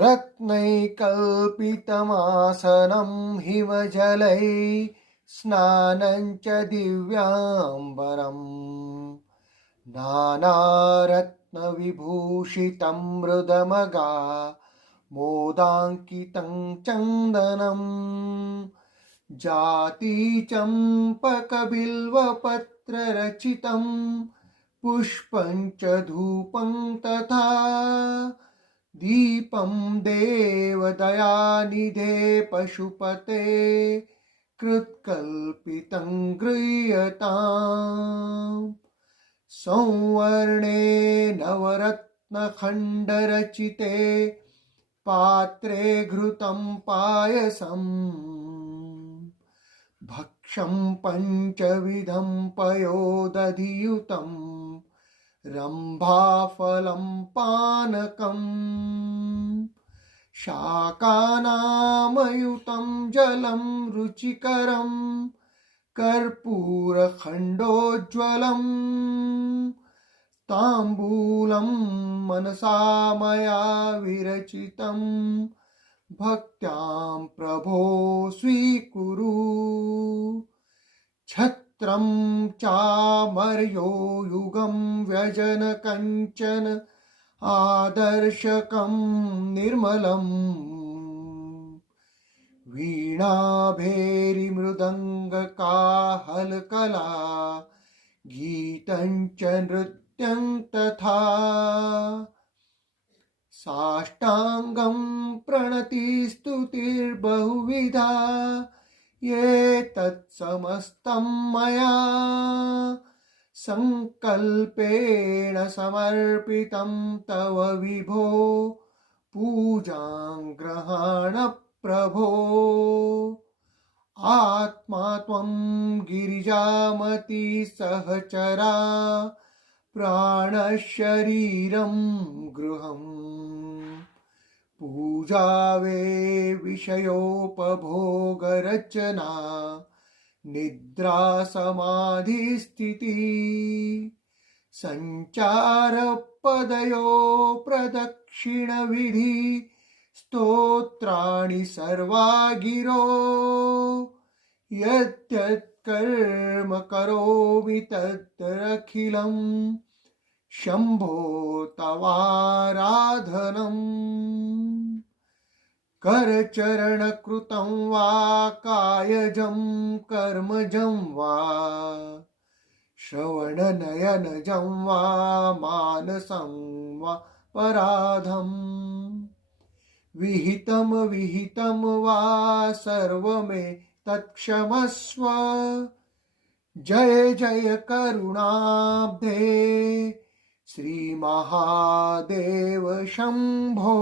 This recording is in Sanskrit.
रत्नैकल्पितमासनं हिमजलैः स्नानं च दिव्याम्बरम् नानारत्नविभूषितं मृदमगा मोदाङ्कितं चन्दनम् जातीचम्पकबिल्वपत्ररचितं पुष्पं च धूपं तथा दीपं देवदयानिधे पशुपते कृत्कल्पितं गृह्यताम् संवर्णे नवरत्नखण्डरचिते पात्रे घृतं पायसम् भक्षं पञ्चविधं पयोदधियुतं रम्भाफलं पानकम् शाकानामयुतं जलं रुचिकरं कर्पूरखण्डोज्ज्वलम् ताम्बूलं मनसा मया विरचितं भक्त्यां प्रभो स्वीकुरु छत्रं चामर्यो युगं व्यजन कञ्चन आदर्शकं निर्मलम् वीणाभेरिमृदङ्गकाहलकला गीतं च नृत्यं तथा साष्टाङ्गं प्रणतिस्तुतिर्बहुविधा ये तत्समस्तं मया संकल्पेण समर्पितं तव विभो पूजां गृहाण प्रभो आत्मा त्वं गिरिजामती सहचरा प्राणशरीरं गृहम् पूजा वे विषयोपभोगरचना निद्रा समाधिस्थिति संचारपदयो प्रदक्षिणविधि स्तोत्राणि सर्वा गिरो यद्यत्कर्म करोमि तदखिलं शम्भो तवाराधनम् करचरणकृतं वा कायजं कर्मजं वा श्रवणनयनजं वा मानसं वा पराधम् विहितं वा सर्वमे तत्क्षमस्व जय जय करुणाब्धे श्रीमहादेव शम्भो।